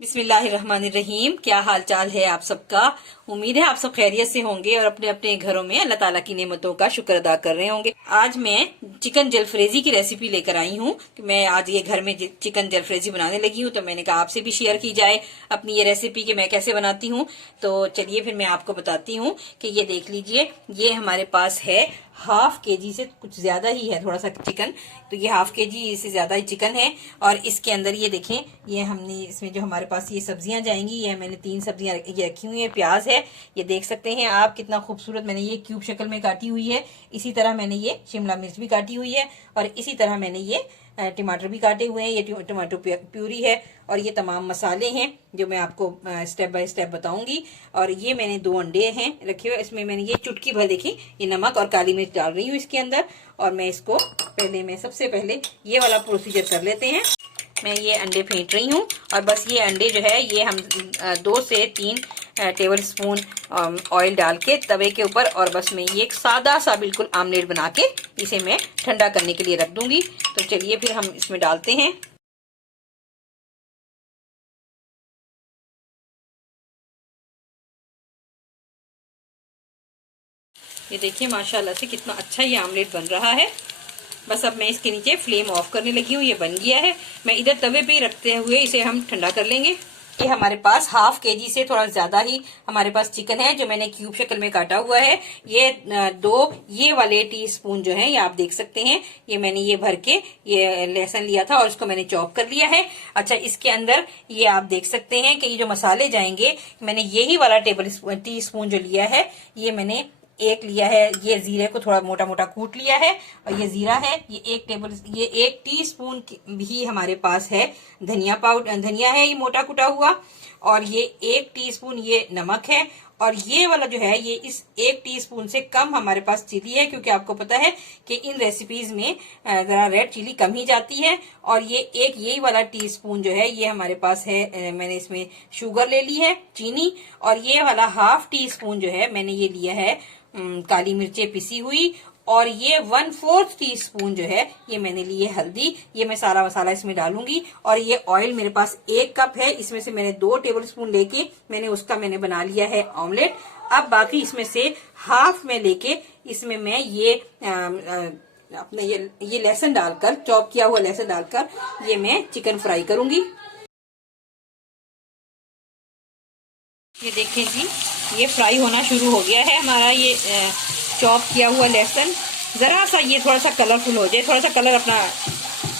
बिस्मिल्लाहिर्रहमानिर्रहीम। क्या हाल चाल है आप सबका। उम्मीद है आप सब खैरियत से होंगे और अपने अपने घरों में अल्लाह ताला की नेमतों का शुक्र अदा कर रहे होंगे। आज मैं चिकन जलफ्रेजी की रेसिपी लेकर आई हूँ कि मैं आज ये घर में चिकन जलफ्रेजी बनाने लगी हूँ, तो मैंने कहा आपसे भी शेयर की जाए अपनी ये रेसिपी कि मैं कैसे बनाती हूँ। तो चलिए फिर मैं आपको बताती हूँ कि ये देख लीजिए, ये हमारे पास है हाफ केजी से कुछ ज्यादा ही है थोड़ा सा चिकन। तो ये हाफ केजी से ज्यादा ही चिकन है और इसके अंदर ये देखें, ये हमने इसमें जो हमारे पास ये सब्जियां जाएंगी, ये मैंने 3 सब्जियां ये रखी हुई है। प्याज है, ये देख सकते हैं आप कितना खूबसूरत मैंने ये क्यूब शक्ल में काटी हुई है। इसी तरह मैंने ये शिमला मिर्च भी काटी हुई है और इसी तरह मैंने ये टमाटर भी काटे हुए हैं। ये टमाटो प्यूरी है और ये तमाम मसाले हैं जो मैं आपको स्टेप बाय स्टेप बताऊंगी। और ये मैंने 2 अंडे हैं रखे हुए, इसमें मैंने ये चुटकी भर देखी ये नमक और काली मिर्च डाल रही हूँ इसके अंदर। और मैं इसको सबसे पहले ये वाला प्रोसीजर कर लेते हैं। मैं ये अंडे फेंट रही हूँ और बस ये अंडे जो है ये हम 2 से 3 टेबल स्पून ऑयल डाल के तवे के ऊपर, और बस मैं ये एक सादा सा बिल्कुल आमलेट बना के इसे मैं ठंडा करने के लिए रख दूंगी। तो चलिए फिर हम इसमें डालते हैं। ये देखिए माशाल्लाह से कितना अच्छा ये आमलेट बन रहा है। बस अब मैं इसके नीचे फ्लेम ऑफ करने लगी हूँ, ये बन गया है। मैं इधर तवे पे रखते हुए इसे हम ठंडा कर लेंगे। ये हमारे पास हाफ केजी से थोड़ा ज्यादा ही हमारे पास चिकन है जो मैंने क्यूब शक्ल में काटा हुआ है। ये 2 ये वाले टीस्पून जो है ये आप देख सकते हैं, ये मैंने ये भर के ये लहसुन लिया था और इसको मैंने चॉप कर लिया है। अच्छा, इसके अंदर ये आप देख सकते हैं कि ये जो मसाले जाएंगे, मैंने यही वाला टी स्पून जो लिया है, ये मैंने एक लिया है। ये जीरे को थोड़ा मोटा मोटा कूट लिया है और ये जीरा है। ये 1 टीस्पून भी हमारे पास है धनिया पाउडर, धनिया है ये मोटा कुटा हुआ। और ये 1 टीस्पून ये नमक है। और ये वाला जो है ये इस 1 टीस्पून से कम हमारे पास चिली है, क्योंकि आपको पता है कि इन रेसिपीज में जरा रेड चिली कम ही जाती है। और ये यही वाला टीस्पून जो है ये हमारे पास है, मैंने इसमें शुगर ले ली है, चीनी। और ये वाला हाफ टीस्पून जो है मैंने ये लिया है काली मिर्चें पिसी हुई। और ये 1/4 टीस्पून जो है ये मैंने ली है हल्दी। ये मैं सारा मसाला इसमें डालूंगी। और ये ऑयल मेरे पास 1 कप है, इसमें से मैंने 2 टेबल स्पून लेके मैंने बना लिया है ऑमलेट। अब बाकी इसमें से हाफ में लेके इसमें मैं ये अपने ये लहसुन डालकर, चॉप किया हुआ लहसुन डालकर ये मैं चिकन फ्राई करूंगी। ये देखें जी, ये फ्राई होना शुरू हो गया है हमारा ये चॉप किया हुआ लहसुन। जरा सा ये थोड़ा सा कलरफुल हो जाए, थोड़ा सा कलर अपना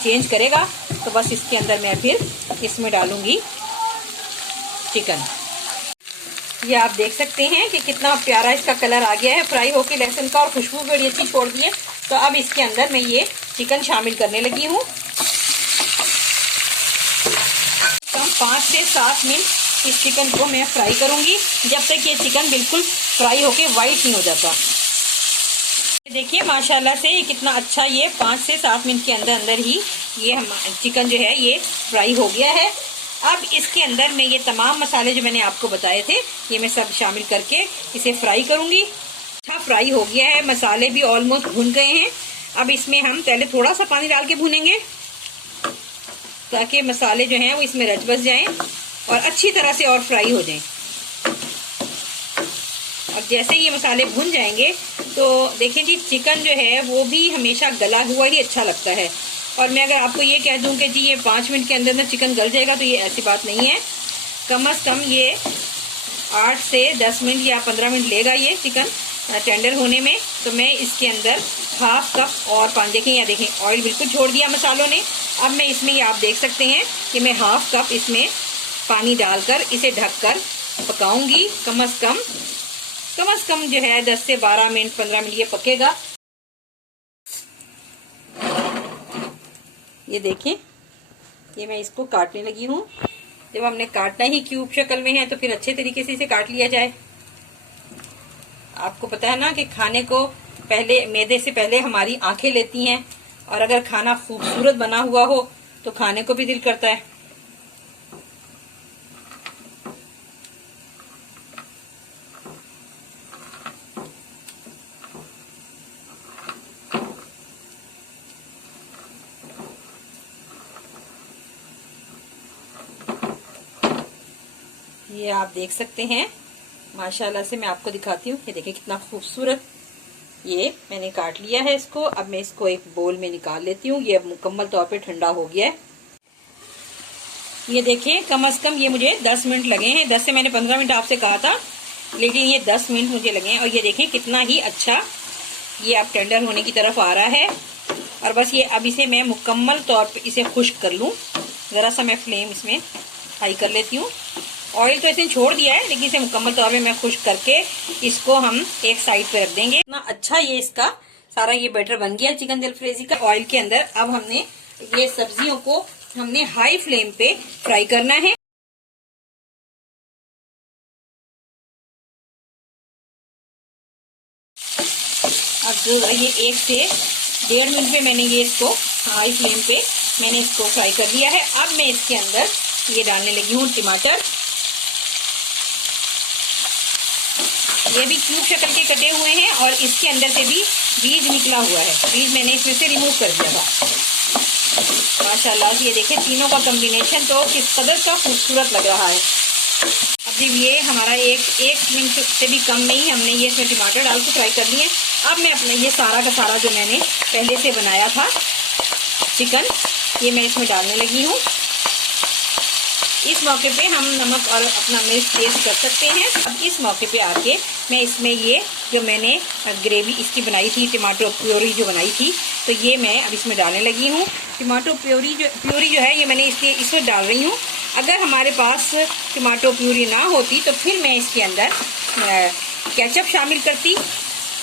चेंज करेगा, तो बस इसके अंदर मैं फिर इसमें डालूंगी चिकन। ये आप देख सकते हैं कि कितना प्यारा इसका कलर आ गया है फ्राई होके लहसुन का, और खुशबू बड़ी अच्छी छोड़ दी है। तो अब इसके अंदर मैं ये चिकन शामिल करने लगी हूँ। कम 5 से 7 मिनट इस चिकन को मैं फ्राई करूंगी, जब तक ये चिकन बिल्कुल फ्राई होके वाइट नहीं हो जाता। देखिए माशाल्लाह से ये कितना अच्छा, ये 5 से 7 मिनट के अंदर अंदर ही ये चिकन जो है ये फ्राई हो गया है। अब इसके अंदर मैं ये तमाम मसाले जो मैंने आपको बताए थे ये मैं सब शामिल करके इसे फ्राई करूंगी। अच्छा फ्राई हो गया है, मसाले भी ऑलमोस्ट भुन गए हैं। अब इसमें हम पहले थोड़ा सा पानी डाल के भूनेंगे ताकि मसाले जो हैं वो इसमें रच बस जाएं और अच्छी तरह से और फ्राई हो जाएं। अब जैसे ये मसाले भुन जाएंगे तो देखें जी, चिकन जो है वो भी हमेशा गला हुआ ही अच्छा लगता है। और मैं अगर आपको ये कह दूं कि जी ये 5 मिनट के अंदर ना चिकन गल जाएगा, तो ये ऐसी बात नहीं है। कम से कम ये 8 से 10 मिनट या 15 मिनट लेगा ये चिकन टेंडर होने में। तो मैं इसके अंदर हाफ कप और पानी, देखें या देखें ऑयल बिल्कुल छोड़ दिया मसालों ने। अब मैं इसमें ये आप देख सकते हैं कि मैं हाफ कप इसमें पानी डालकर इसे ढककर पकाऊंगी। कम से कम जो है 10 से 12 मिनट 15 मिनट ये पकेगा। ये देखें, ये मैं इसको काटने लगी हूँ। जब हमने काटना ही क्यूब शक्ल में है तो फिर अच्छे तरीके से इसे काट लिया जाए। आपको पता है ना कि खाने को पहले, मैदे से पहले हमारी आंखें लेती हैं, और अगर खाना खूबसूरत बना हुआ हो तो खाने को भी दिल करता है। ये आप देख सकते हैं माशाल्लाह से। मैं आपको दिखाती हूँ, ये देखिए कितना खूबसूरत ये मैंने काट लिया है इसको। अब मैं इसको एक बोल में निकाल लेती हूँ। ये अब मुकम्मल तौर पे ठंडा हो गया है। ये देखिए कम से कम ये मुझे 10 मिनट लगे हैं। 10 से मैंने 15 मिनट आपसे कहा था, लेकिन ये 10 मिनट मुझे लगे हैं। और ये देखें कितना ही अच्छा ये अब टेंडर होने की तरफ आ रहा है। और बस ये अब इसे मैं मुकम्मल तौर पे इसे खुश्क कर लूँ। ज़रा सा मैं फ्लेम इसमें हाई कर लेती हूँ। ऑयल तो इसने छोड़ दिया है, लेकिन इसे मुकम्मल तौर पे मैं खुश्क करके इसको हम एक साइड पे रख देंगे। इतना अच्छा ये इसका सारा ये बैटर बन गया चिकन जलफ्रेजी का ऑयल के अंदर। अब हमने ये सब्जियों को हमने हाई फ्लेम पे फ्राई करना है। अब ये 1 से 1.5 मिनट में मैंने ये इसको हाई फ्लेम पे मैंने इसको फ्राई कर दिया है। अब मैं इसके अंदर ये डालने लगी हूँ टमाटर। ये भी क्यूब शक्ल के कटे हुए हैं और इसके अंदर से भी बीज निकला हुआ है। बीज मैंने इसमें से रिमूव कर दिया था। माशाल्लाह ये देखिए तीनों का कॉम्बिनेशन तो किस कदर का खूबसूरत लग रहा है। अब जब ये हमारा एक मिनट से भी कम नहीं हमने ये इसमें टमाटर डाल के फ्राई कर लिए। अब मैं अपना ये सारा का सारा जो मैंने पहले से बनाया था चिकन, ये मैं इसमें डालने लगी हूँ। इस मौके पे हम नमक और अपना मिर्च टेस्ट कर सकते हैं। अब इस मौके पे आके मैं इसमें ये जो मैंने ग्रेवी इसकी बनाई थी, टमाटो प्योरी जो बनाई थी, तो ये मैं अब इसमें डालने लगी हूँ। टमाटो प्योरी जो है ये मैंने इसमें डाल रही हूँ। अगर हमारे पास टमाटो प्यूरी ना होती तो फिर मैं इसके अंदर केचप शामिल करती।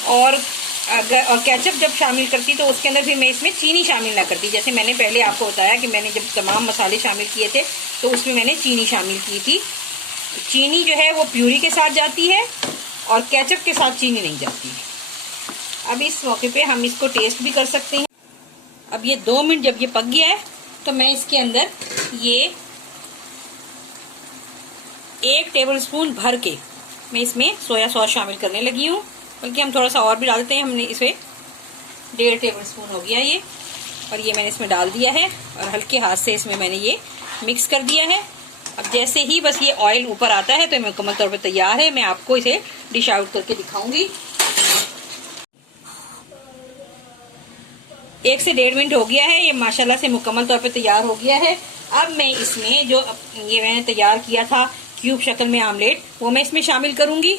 और केचप जब शामिल करती तो उसके अंदर फिर मैं इसमें चीनी शामिल ना करती। जैसे मैंने पहले आपको बताया कि मैंने जब तमाम मसाले शामिल किए थे तो उसमें मैंने चीनी शामिल की थी। चीनी जो है वो प्यूरी के साथ जाती है और केचप के साथ चीनी नहीं जाती। अब इस मौके पे हम इसको टेस्ट भी कर सकते हैं। अब ये 2 मिनट जब ये पक गया है तो मैं इसके अंदर ये 1 टेबलस्पून भर के मैं इसमें सोया सॉस शामिल करने लगी हूँ। बल्कि हम थोड़ा सा और भी डालते हैं। हमने इसे 1.5 टेबलस्पून हो गया ये, और ये मैंने इसमें डाल दिया है और हल्के हाथ से इसमें मैंने ये मिक्स कर दिया है। अब जैसे ही बस ये ऑयल ऊपर आता है तो मुकम्मल तौर पे तैयार है। मैं आपको इसे डिश आउट करके दिखाऊंगी। 1 से 1.5 मिनट हो गया है। ये माशाल्लाह से मुकम्मल तौर पे तैयार हो गया है। अब मैं इसमें जो ये मैंने तैयार किया था क्यूब शक्ल में आमलेट, वो मैं इसमें शामिल करूंगी।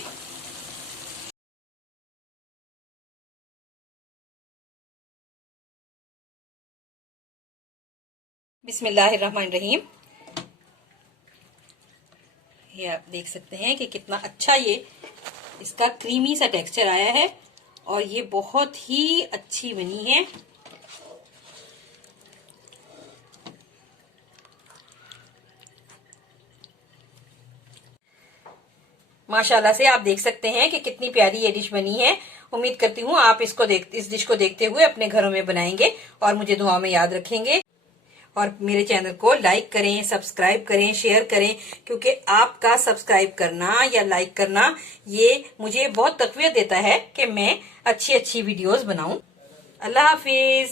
बिस्मिल्लाहिर्रहमानिर्रहीम। ये आप देख सकते हैं कि कितना अच्छा ये इसका क्रीमी सा टेक्सचर आया है और ये बहुत ही अच्छी बनी है। माशाल्लाह से आप देख सकते हैं कि कितनी प्यारी ये डिश बनी है। उम्मीद करती हूँ आप इस डिश को देखते हुए अपने घरों में बनाएंगे और मुझे दुआ में याद रखेंगे। और मेरे चैनल को लाइक करें, सब्सक्राइब करें, शेयर करें, क्योंकि आपका सब्सक्राइब करना या लाइक करना ये मुझे बहुत तक़वियत देता है कि मैं अच्छी वीडियोस बनाऊं। अल्लाह हाफिज।